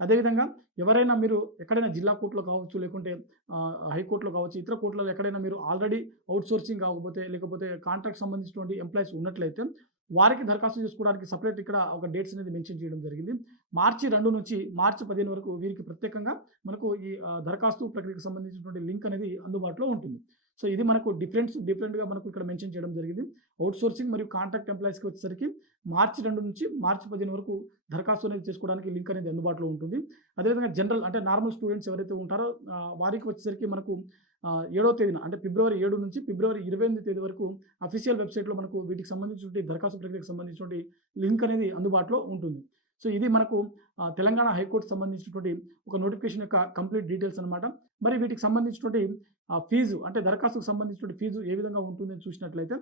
అదేవిధంగా ఎవరైనా మీరు ఎక్కడైనా జిల్లా కోర్టులో కావచ్చు, లేకుంటే హైకోర్టులో కావచ్చు, ఇతర కోర్టులలో ఎక్కడైనా మీరు ఆల్రెడీ ఔట్‌సోర్సింగ్ కాకపోతే, లేకపోతే కాంట్రాక్ట్ సంబంధించినటువంటి ఎంప్లాయీస్ ఉన్నట్లయితే, వారికి దరఖాస్తు చేసుకోవడానికి సెపరేట్ ఇక్కడ ఒక డేట్స్ అనేది మెన్షన్ చేయడం జరిగింది. మార్చి 2 నుంచి మార్చి 15 వరకు వీరికి ప్రత్యేకంగా మనకు ఈ దరఖాస్తు ప్రక్రియకు సంబంధించినటువంటి లింక్ అనేది అందుబాటులో ఉంటుంది. సో, ఇది మనకు డిఫరెంట్‌గా మనకు ఇక్కడ మెన్షన్ చేయడం జరిగింది. ఔట్‌సోర్సింగ్ మరియు కాంట్రాక్ట్ ఎంప్లాయీస్‌కి వచ్చేసరికి మార్చి 2 నుంచి మార్చి 15 వరకు దరఖాస్తు అనేది చేసుకోవడానికి లింక్ అనేది అందుబాటులో ఉంటుంది. అదేవిధంగా జనరల్ అంటే నార్మల్ స్టూడెంట్స్ ఎవరైతే ఉంటారో వారికి వచ్చేసరికి మనకు 7వ తేదీన అంటే ఫిబ్రవరి 7 నుంచి ఫిబ్రవరి 28 తేదీ వరకు అఫీషియల్ వెబ్‌సైట్‌లో మనకు వీటికి సంబంధించినటువంటి దరఖాస్తు ప్రక్రియకు సంబంధించినటువంటి లింక్ అనేది అందుబాటులో ఉంటుంది. సో, ఇది మనకు తెలంగాణ హైకోర్ట్‌కి సంబంధించినటువంటి ఒక నోటిఫికేషన్ యొక్క కంప్లీట్ డీటెయిల్స్ అనమాట. మరి వీటికి సంబంధించినటువంటి ఫీజు అంటే దరఖాస్తుకు సంబంధించినటువంటి ఫీజు ఏ విధంగా ఉంటుందని చూసినట్లయితే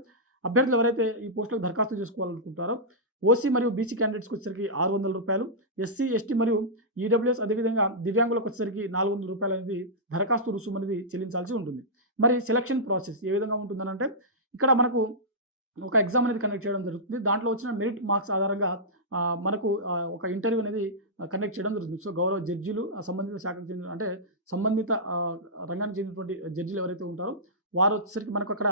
అభ్యర్థులు ఎవరైతే ఈ పోస్టులకు దరఖాస్తు చేసుకోవాలనుకుంటారో ఓసీ మరియు బీసీ క్యాండిడేట్స్‌కి వచ్చేసరికి రూ. 600, ఎస్సీ, ఎస్టీ మరియు ఈడబ్ల్యూఎస్ అదేవిధంగా దివ్యాంగులకు వచ్చేసరికి రూ. 400 అనేది దరఖాస్తు రుసుము అనేది చెల్లించాల్సి ఉంటుంది. మరి సెలక్షన్ ప్రాసెస్ ఏ విధంగా ఉంటుందనంటే ఇక్కడ మనకు ఒక ఎగ్జామ్ అనేది కండక్ట్ చేయడం జరుగుతుంది. దాంట్లో వచ్చిన మెరిట్ మార్క్స్ ఆధారంగా మనకు ఒక ఇంటర్వ్యూ అనేది కండక్ట్ చేయడం జరుగుతుంది. సో, గౌరవ జడ్జిలు సంబంధిత శాఖకు చెందిన అంటే సంబంధిత రంగానికి చెందినటువంటి జడ్జిలు ఎవరైతే ఉంటారో వారు వచ్చేసరికి మనకు అక్కడ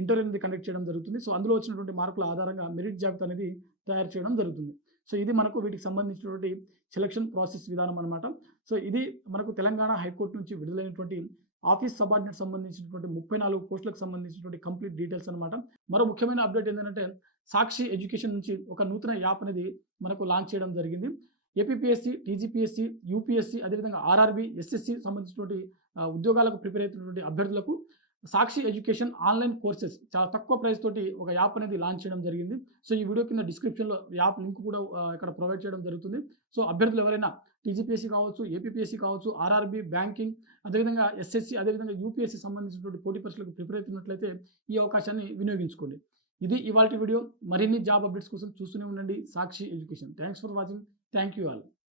ఇంటర్వ్యూ అనేది కండక్ట్ చేయడం జరుగుతుంది. సో, అందులో వచ్చినటువంటి మార్కుల ఆధారంగా మెరిట్ జాబితా అనేది తయారు చేయడం జరుగుతుంది. సో, ఇది మనకు వీటికి సంబంధించినటువంటి సెలక్షన్ ప్రాసెస్ విధానం అనమాట. సో, ఇది మనకు తెలంగాణ హైకోర్ట్ నుంచి విడుదలైనటువంటి ఆఫీస్ సబార్డినేట్ సంబంధించినటువంటి 34 పోస్టులకు సంబంధించినటువంటి కంప్లీట్ డీటెయిల్స్ అనమాట. మరో ముఖ్యమైన అప్డేట్ ఏంటంటే సాక్షి ఎడ్యుకేషన్ నుంచి ఒక నూతన యాప్ అనేది మనకు లాంచ్ చేయడం జరిగింది. ఏపీపీఎస్సీ, టీజీపీఎస్సీ, యూపీఎస్సీ అదేవిధంగా ఆర్ఆర్‌బీ, ఎస్ఎస్‌సీ సంబంధించినటువంటి ఉద్యోగాలకు ప్రిపేర్ అవుతున్నటువంటి అభ్యర్థులకు సాక్షి ఎడ్యుకేషన్ ఆన్‌లైన్ కోర్సెస్ చాలా తక్కువ ప్రైస్ తోటి ఒక యాప్ అనేది లాంచ్ చేయడం జరిగింది. సో, ఈ వీడియో కింద డిస్క్రిప్షన్‌లో యాప్ లింక్ కూడా ఇక్కడ ప్రొవైడ్ చేయడం జరుగుతుంది. సో, అభ్యర్థులు ఎవరైనా టీజీపీఎస్సీ కావచ్చు, ఏపీపీఎస్సీ కావచ్చు, ఆర్ఆర్‌బీ, బ్యాంకింగ్ అదేవిధంగా ఎస్ఎస్‌సీ అదేవిధంగా యూపీఎస్సీ సంబంధించినటువంటి పోటీ పరీక్షలకు ప్రిపేర్ అవుతున్నట్లయితే ఈ అవకాశాన్ని వినియోగించుకోండి. ఇది ఇవాల్టి వీడియో. మరిన్ని జాబ్ అప్డేట్స్ కోసం చూస్తూనే ఉండండి Sakshi education. Thanks for watching. Thank you all.